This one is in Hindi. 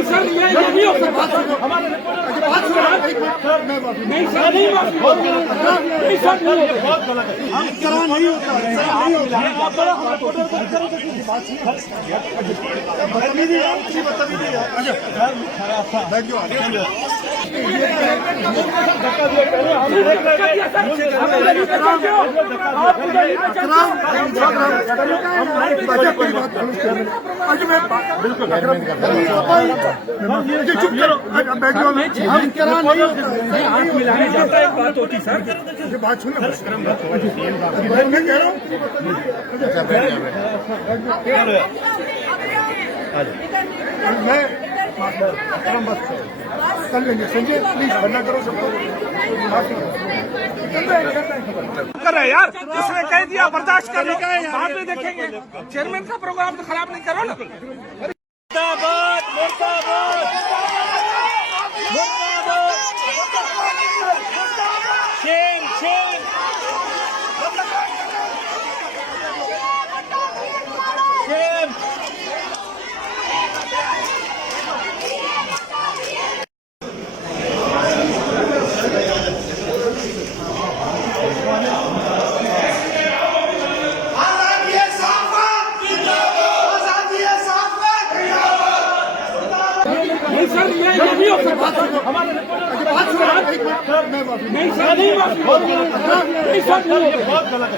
नहीं सर, ये नहीं हो सकता। हमारे नहीं सर, नहीं माफी नहीं सर, बहुत गलत है। हम करा नहीं होता है। हाथ मिलाने जाता है, एक बात होती सर, बात सुनो मैं कह रहा हूँ। मैं कर लेंगे, संजय प्लीज बंदा करो सबको। कर रहे यार, उसने कह दिया बर्दाश्त कर लो, बाद में देखेंगे। चेयरमैन का प्रोग्राम तो खराब नहीं करो ना। मुर्दाबाद मुर्दाबाद शेम शेम शेम। नहीं सर, ये नहीं हो सकता। हमारे नहीं सर, नहीं माफी नहीं सर, बहुत गलत है।